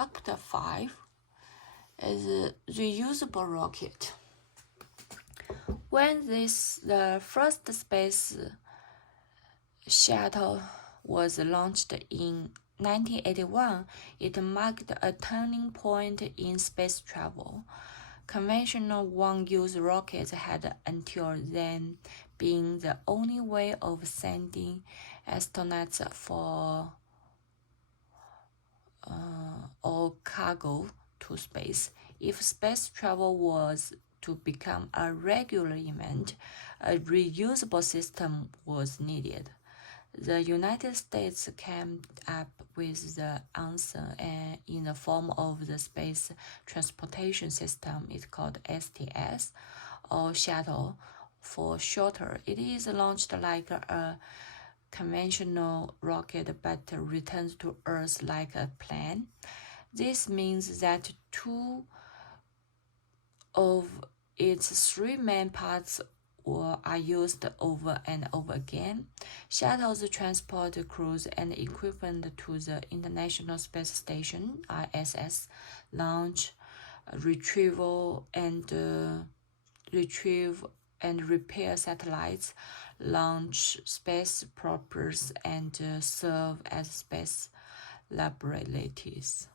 Chapter 5 is a reusable rocket. When the first space shuttle was launched in 1981, it marked a turning point in space travel. Conventional one-use rockets had until then been the only way of sending astronauts or cargo to space. If space travel was to become a regular event, a reusable system was needed. The United States came up with the answer in the form of the Space Transportation System. It's called STS, or Shuttle for shorter. It is launched like a conventional rocket but returns to Earth like a plane. This means that two of its three main parts are used over and over again. Shuttles transport crews and equipment to the International Space Station (ISS), launch, retrieve and repair satellites, launch space probes, and serve as space laboratories.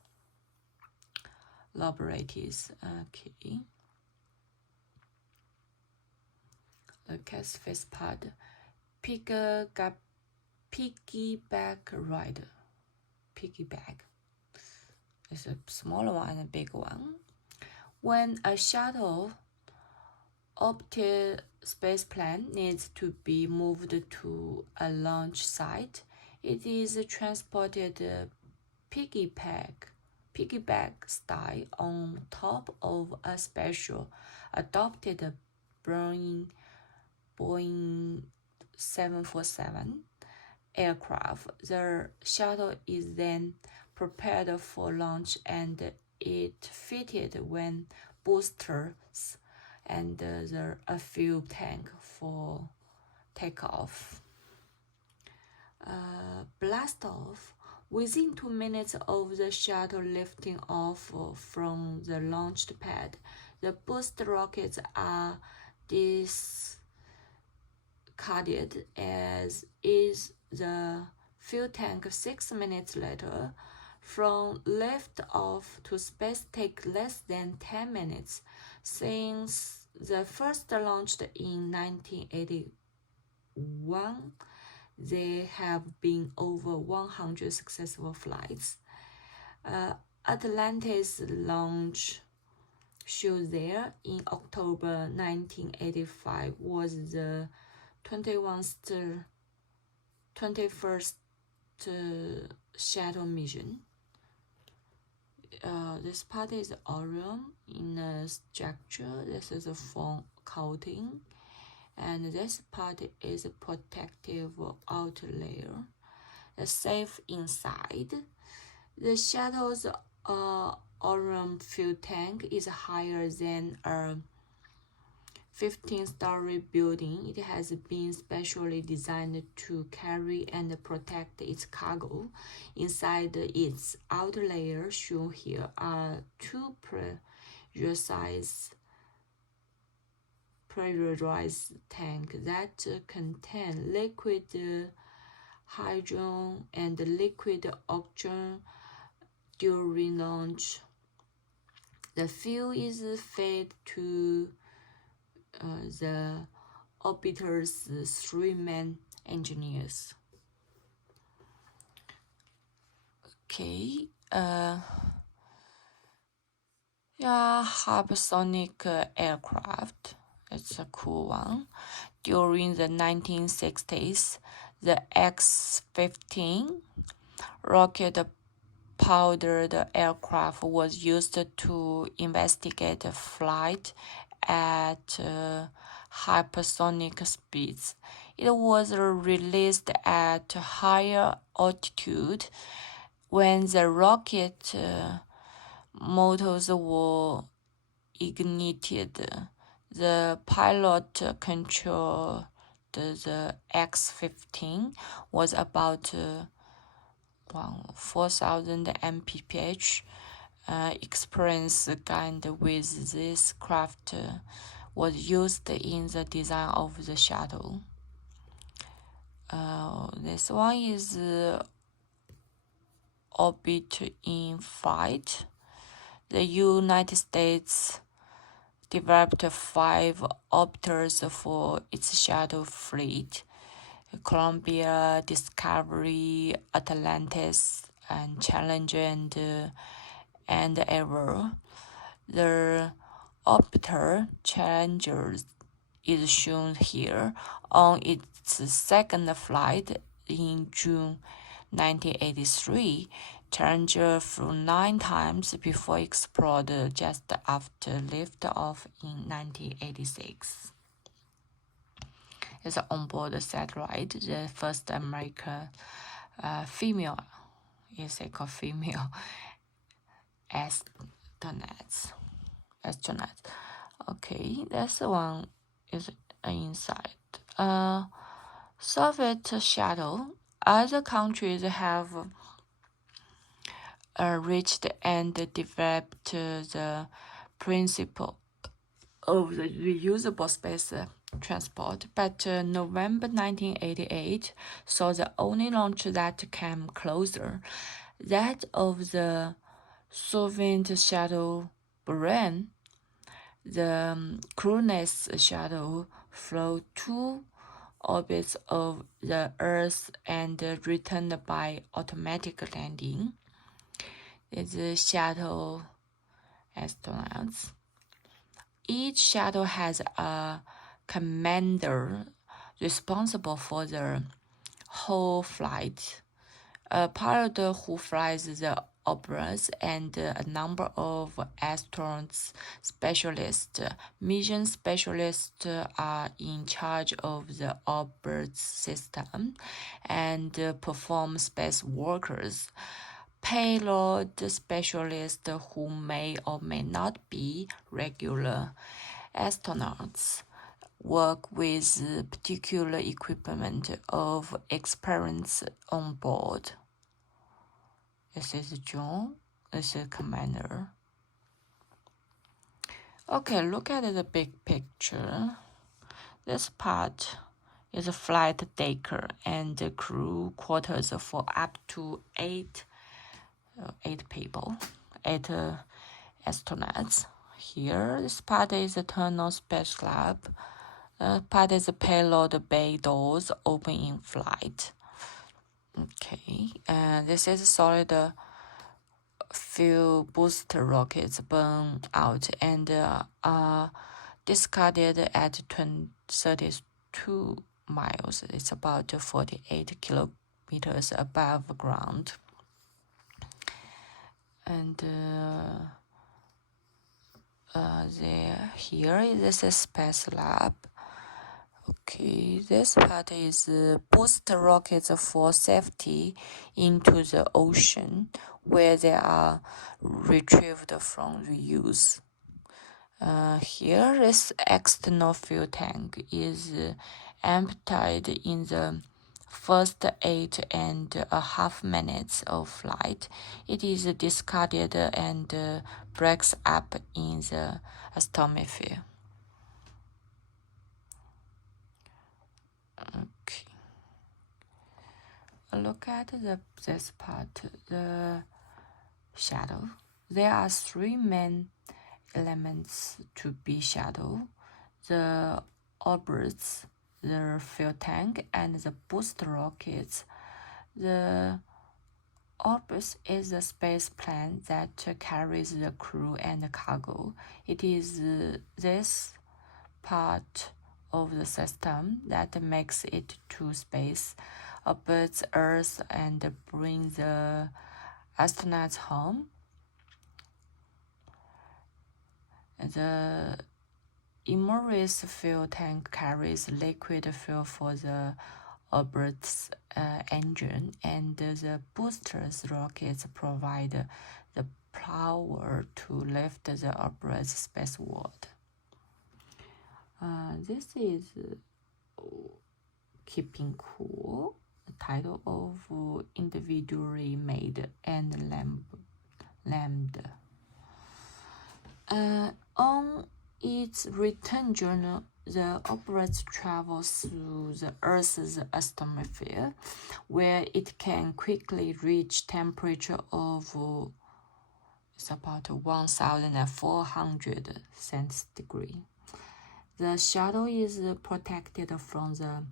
Okay. Look at face part. Piggyback rider. Piggyback. It's a smaller one and a big one. When a shuttle opted spaceplane needs to be moved to a launch site, it is transported piggyback style on top of a special adopted Boeing 747 aircraft. The shuttle is then prepared for launch and it fitted with boosters and a fuel tank for takeoff. Blast off. Within 2 minutes of the shuttle lifting off from the launch pad, the booster rockets are discarded, as is the fuel tank. 6 minutes later. From lift off to space take less than 10 minutes. Since the first launched in 1981, there have been over 100 successful flights. Atlantis launch show there in October 1985 was the 21st shuttle mission. This part is Orion in a structure. This is a foam coating. And this part is a protective outer layer, safe inside. The shuttle's Orion fuel tank is higher than a 15-story building. It has been specially designed to carry and protect its cargo. Inside its outer layer, shown here, are two pressurized tanks that contain liquid hydrogen and liquid oxygen. During launch, the fuel is fed to the orbiter's three main engineers. Okay. Hypersonic aircraft. It's a cool one. During the 1960s, the X-15 rocket-powered aircraft was used to investigate flight at hypersonic speeds. It was released at higher altitude. When the rocket motors were ignited, the pilot controlled the X-15 was about 4,000 mph experience gained with this craft was used in the design of the shuttle. This one is orbit in flight. The United States developed 5 orbiters for its shuttle fleet: Columbia, Discovery, Atlantis, and Challenger, and Ever. The orbiter Challenger is shown here on its second flight in June 1983. Challenger flew 9 times before exploded just after liftoff in 1986. It's an onboard satellite, the first American female, female astronauts. Okay, that's the one is inside. Soviet shuttle. Other countries have reached and developed the principle of the reusable space transport, but November 1988 saw the only launch that came closer, that of the Soviet shuttle Buran. The Cronus shuttle flew 2 orbits of the Earth and returned by automatic landing. The shuttle astronauts. Each shuttle has a commander responsible for the whole flight, a pilot who flies the orbiters, and a number of astronauts specialists. Mission specialists are in charge of the orbit system and perform space workers. Payload specialists who may or may not be regular astronauts work with particular equipment of experience on board. This is John. This is Commander. Okay, look at the big picture. This part is a flight deck and crew quarters for up to 8 people, 8 astronauts. Here, this part is the Internal Space Lab. Part is the payload bay doors open in flight. Okay, this is solid fuel booster rockets burn out and are discarded at 32 miles. It's about 48 kilometers above ground. And this is Space Lab. Okay, this part is booster rockets for safety into the ocean, where they are retrieved from reuse. Here, this external fuel tank is emptied in the first 8.5 minutes of flight. It is discarded and breaks up in the atmosphere. Okay. Look at this part, the shuttle. There are 3 main elements to be shuttle: the orbiters, the fuel tank, and the booster rockets. The orbit is a space plane that carries the crew and cargo. It is this part of the system that makes it to space, orbits Earth, and brings the astronauts home. The immersive fuel tank carries liquid fuel for the orbit's engine, and the boosters rockets provide the power to lift the orbit's spaceward. This is Keeping Cool, the title of individually made and lambda. On its return journey, the operator travels through the Earth's atmosphere, where it can quickly reach temperature of it's about 1,400 centigrade. The shuttle is protected from the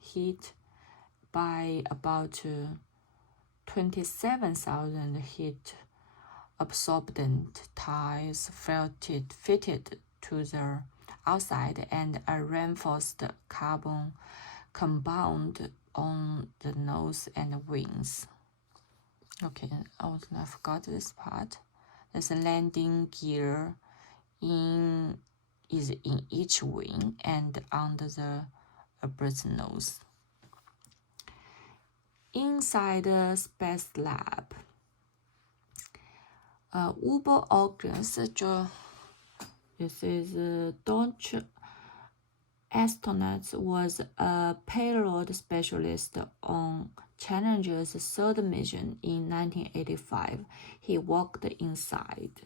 heat by about 27,000 heat absorbent tiles fitted to the outside and a reinforced carbon compound on the nose and wings. Okay, I forgot this part. There's a landing gear is in each wing and under the bird's nose. Inside the space lab, Uber August, this is Deutsche astronaut, was a payload specialist on Challenger's third mission in 1985. He worked inside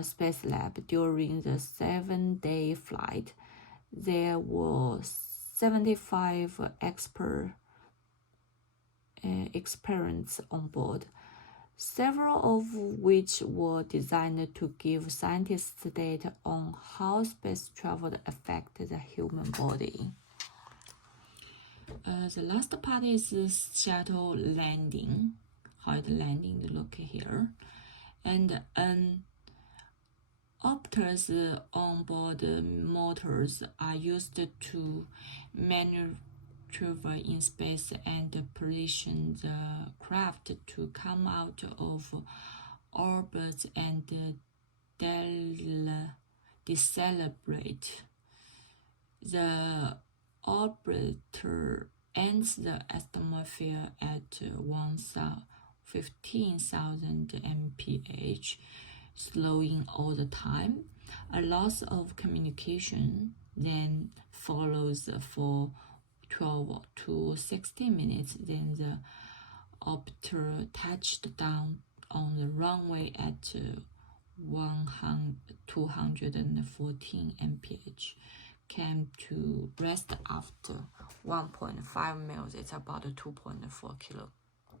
Space Lab during the 7-day flight. There were 75 experiments on board, several of which were designed to give scientists data on how space travel affects the human body. The last part is shuttle landing, how it landing, look here. And opters onboard motors are used to maneuver in space and position the craft to come out of orbit and decelerate. The orbiter enters the atmosphere at 15,000 mph, slowing all the time. A loss of communication then follows for 12 to 16 minutes. Then the orbiter touched down on the runway at 214 mph, came to rest after 1.5 miles. It's about 2.4 kilo.